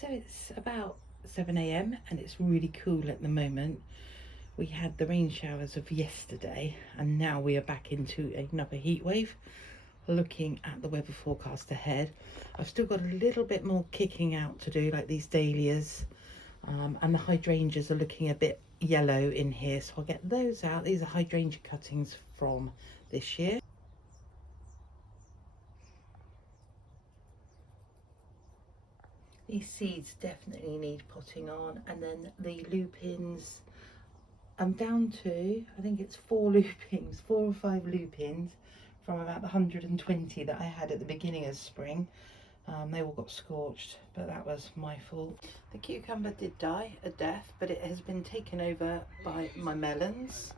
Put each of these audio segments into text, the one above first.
So it's about 7 a.m. and it's really cool at the moment. We had the rain showers of yesterday and now we are back into another heat wave. Looking at the weather forecast ahead, I've still got a little bit more kicking out to do, like these dahlias, and the hydrangeas are looking a bit yellow in here, so I'll get those out. These are hydrangea cuttings from this year. These seeds definitely need potting on, and then the lupins, I'm down to, I think it's 4 lupins, 4 or 5 lupins from about the 120 that I had at the beginning of spring. They all got scorched, but that was my fault. The cucumber did die a death, but it has been taken over by my melons.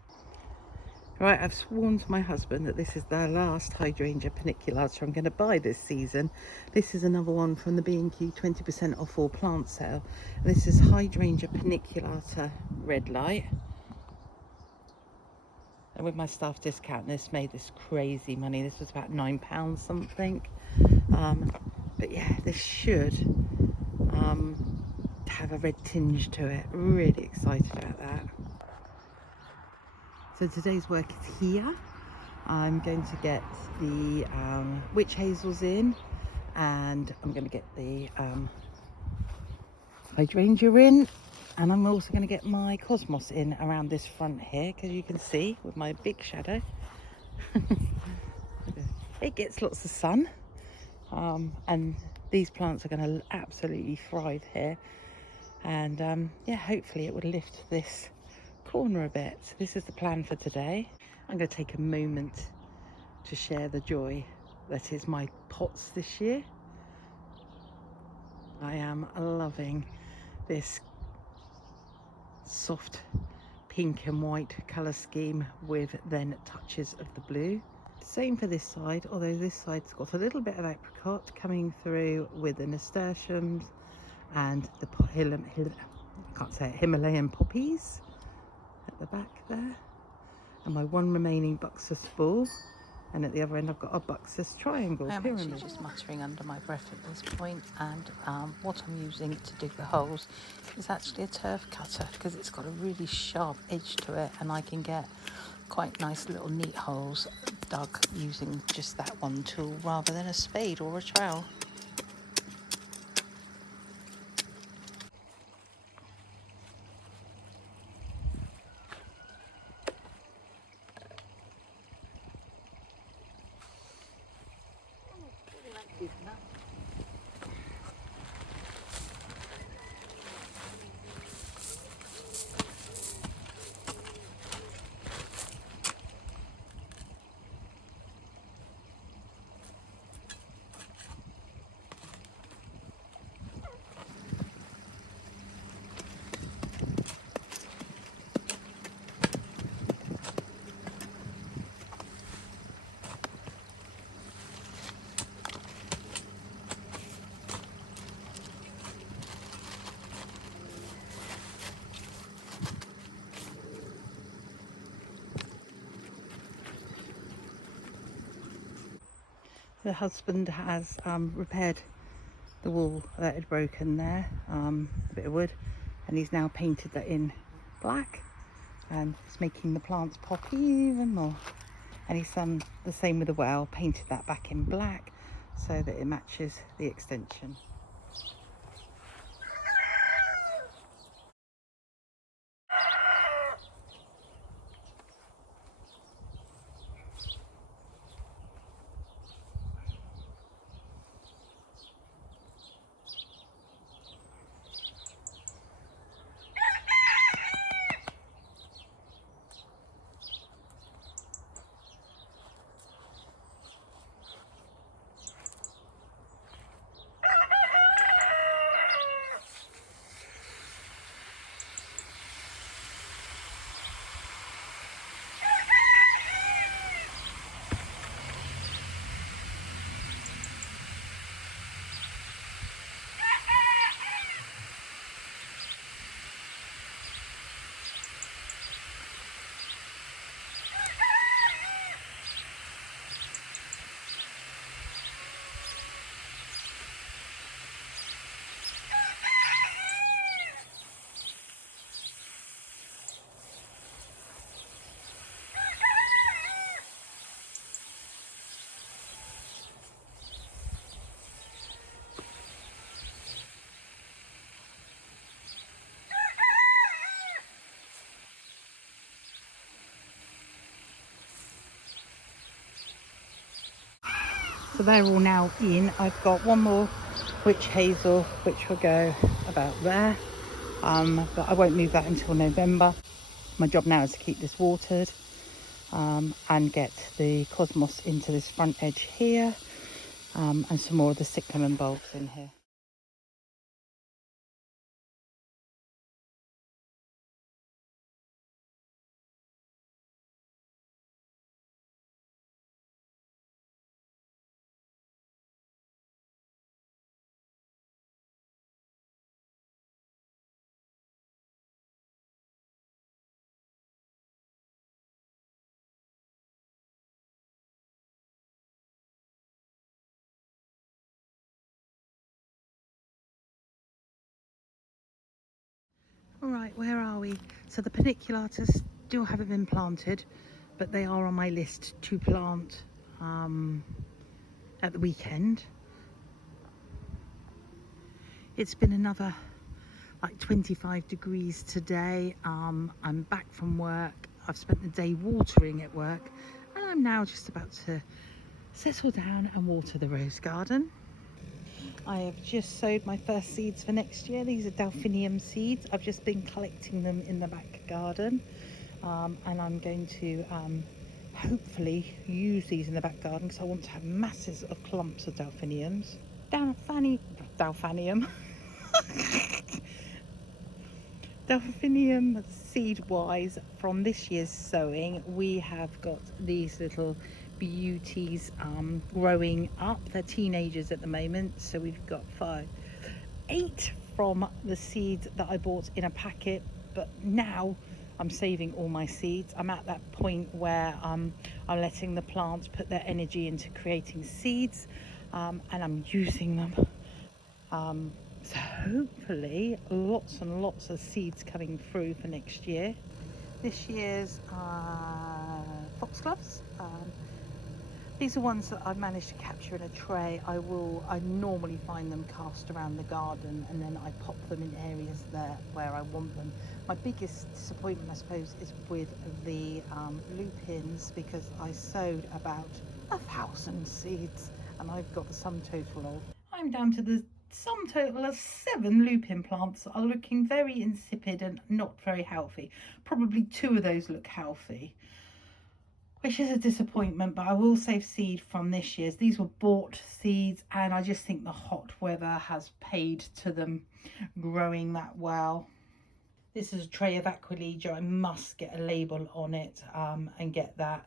Right, I've sworn to my husband that this is the last hydrangea paniculata I'm going to buy this season. This is another one from the B&Q 20% off all plant sale. This is hydrangea paniculata red light. And with my staff discount, this made this crazy money. This was about £9 something. But yeah, this should have a red tinge to it. Really excited about that. So today's work is here. I'm going to get the witch hazels in, and I'm going to get the hydrangea in, and I'm also going to get my cosmos in around this front here, because you can see with my big shadow it gets lots of sun, and these plants are going to absolutely thrive here, and yeah, hopefully it would lift this corner a bit. So this is the plan for today. I'm going to take a moment to share the joy that is my pots this year. I am loving this soft pink and white colour scheme with then touches of the blue. Same for this side, although this side's got a little bit of apricot coming through with the nasturtiums and the Himalayan poppies at the back there, and my one remaining buxus ball, and at the other end I've got a buxus triangle pyramid. I'm actually just muttering under my breath at this point, and what I'm using to dig the holes is actually a turf cutter, because it's got a really sharp edge to it, and I can get quite nice little neat holes dug using just that one tool rather than a spade or a trowel. The husband has repaired the wall that had broken there, a bit of wood, and he's now painted that in black, and it's making the plants pop even more. And he's done the same with the well, painted that back in black so that it matches the extension. So they're all now in. I've got one more witch hazel, which will go about there. But I won't move that until November. My job now is to keep this watered and get the cosmos into this front edge here, and some more of the cyclamen bulbs in here. All right, where are we? So the paniculatas still haven't been planted, but they are on my list to plant at the weekend. It's been another like 25 degrees today. I'm back from work. I've spent the day watering at work, and I'm now just about to settle down and water the rose garden. I have just sowed my first seeds for next year. These are delphinium seeds. I've just been collecting them in the back garden, and I'm going to hopefully use these in the back garden because I want to have masses of clumps of delphiniums. Delphinium Delphinium seed wise, from this year's sowing, we have got these little beauties growing up. They're teenagers at the moment, so we've got 8 from the seeds that I bought in a packet, but now I'm saving all my seeds. I'm at that point where I'm letting the plants put their energy into creating seeds, and I'm using them. So hopefully lots and lots of seeds coming through for next year. This year's foxgloves. These are ones that I've managed to capture in a tray. I normally find them cast around the garden, and then I pop them in areas there where I want them. My biggest disappointment, I suppose, is with the lupins, because I sowed about 1,000 seeds and I've got the sum total of, I'm down to the sum total of 7 lupin plants that are looking very insipid and not very healthy. Probably 2 of those look healthy, which is a disappointment, but I will save seed from this year's. These were bought seeds, and I just think the hot weather has paid to them growing that well. This is a tray of Aquilegia. I must get a label on it and get that.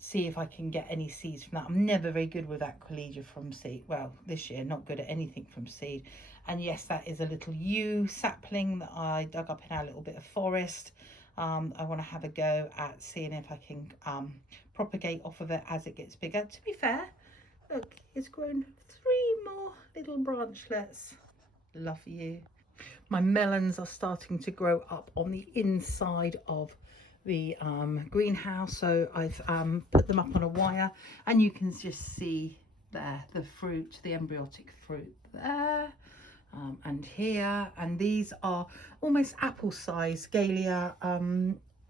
See if I can get any seeds from that. I'm never very good with Aquilegia from seed. Well, this year, not good at anything from seed. And yes, that is a little yew sapling that I dug up in our little bit of forest. I want to have a go at seeing if I can propagate off of it as it gets bigger. To be fair, look, it's grown 3 more little branchlets. Love you. My melons are starting to grow up on the inside of the greenhouse, so I've put them up on a wire, and you can just see there the fruit, the embryotic fruit there. And here, and these are almost apple size Galia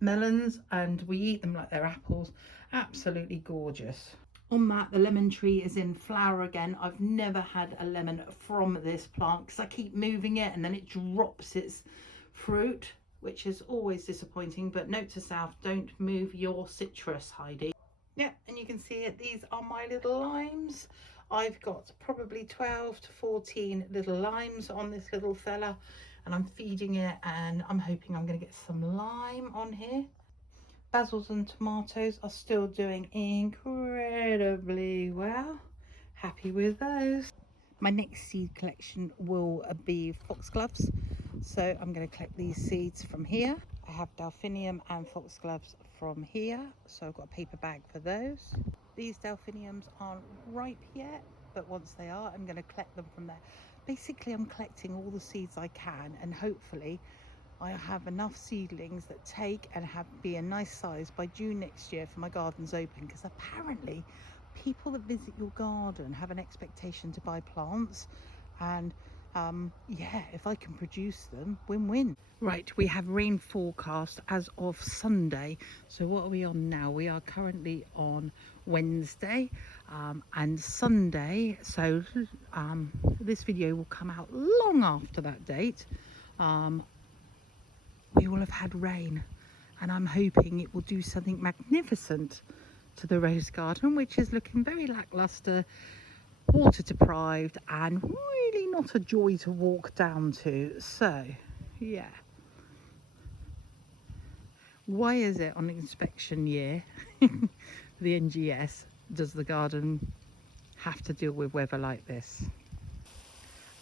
melons, and we eat them like they're apples. Absolutely gorgeous. On that, the lemon tree is in flower again. I've never had a lemon from this plant because I keep moving it and then it drops its fruit, which is always disappointing. But note to self, don't move your citrus, Heidi. Yeah, and you can see it. These are my little limes. I've got probably 12 to 14 little limes on this little fella, and I'm feeding it, and I'm hoping I'm going to get some lime on here. Basils and tomatoes are still doing incredibly well. Happy with those. My next seed collection will be foxgloves, so I'm going to collect these seeds from here. I have delphinium and foxgloves from here, so I've got a paper bag for those. These delphiniums aren't ripe yet, but once they are, I'm going to collect them from there. Basically, I'm collecting all the seeds I can, and hopefully I have enough seedlings that take and be a nice size by June next year for my gardens open, because apparently people that visit your garden have an expectation to buy plants, and yeah, if I can produce them, win-win. Right, we have rain forecast as of Sunday. So what are we on now? We are currently on Wednesday. and Sunday, so this video will come out long after that date. We will have had rain, and I'm hoping it will do something magnificent to the rose garden, which is looking very lackluster, water deprived, and really not a joy to walk down to. So yeah, why is it on inspection year the NGS does the garden have to deal with weather like this?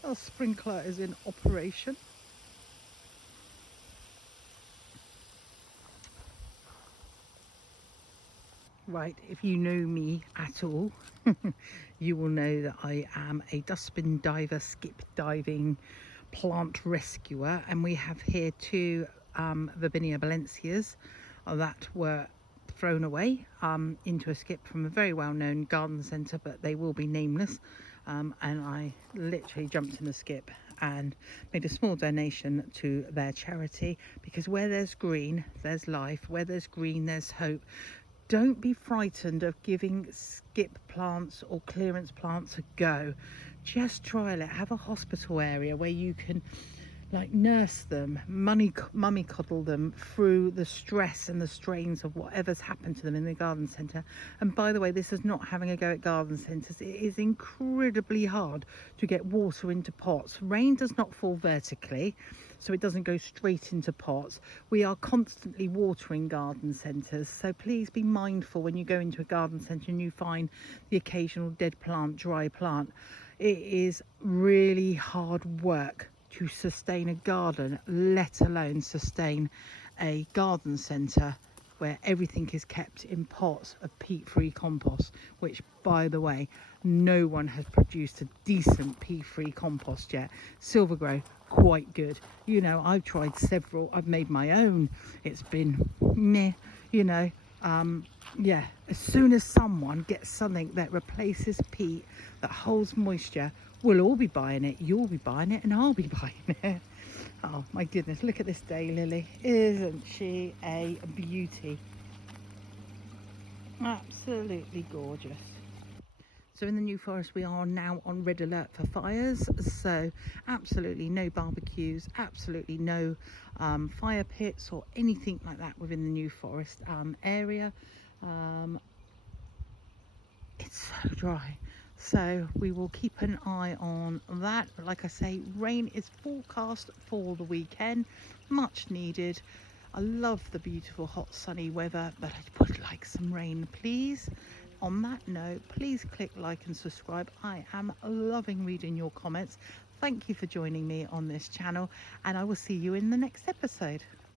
Our sprinkler is in operation. Right, if you know me at all, you will know that I am a dustbin diver, skip diving, plant rescuer, and we have here two Verbinia Valencias that were thrown away into a skip from a very well-known garden centre, but they will be nameless. And I literally jumped in the skip and made a small donation to their charity, because where there's green, there's life. Where there's green, there's hope. Don't be frightened of giving skip plants or clearance plants a go. Just trial it. Have a hospital area where you can like nurse them, mummy coddle them through the stress and the strains of whatever's happened to them in the garden centre. And by the way, this is not having a go at garden centres. It is incredibly hard to get water into pots. Rain does not fall vertically, so it doesn't go straight into pots. We are constantly watering garden centres, so please be mindful when you go into a garden centre and you find the occasional dead plant, dry plant. It is really hard work to sustain a garden, let alone sustain a garden centre where everything is kept in pots of peat-free compost, which, by the way, no one has produced a decent peat-free compost yet. Silvergrow, quite good. You know, I've tried several. I've made my own. It's been meh, you know. Yeah, as soon as someone gets something that replaces peat, that holds moisture, we'll all be buying it. You'll be buying it and I'll be buying it. Oh my goodness, look at this daylily. Isn't she a beauty? Absolutely gorgeous. So in the New Forest we are now on red alert for fires, so absolutely no barbecues, absolutely no fire pits or anything like that within the New Forest area. It's so dry, so we will keep an eye on that. But like I say, rain is forecast for the weekend, much needed. I love the beautiful hot sunny weather, but I would like some rain, please. On that note, please click like and subscribe. I am loving reading your comments. Thank you for joining me on this channel, and I will see you in the next episode.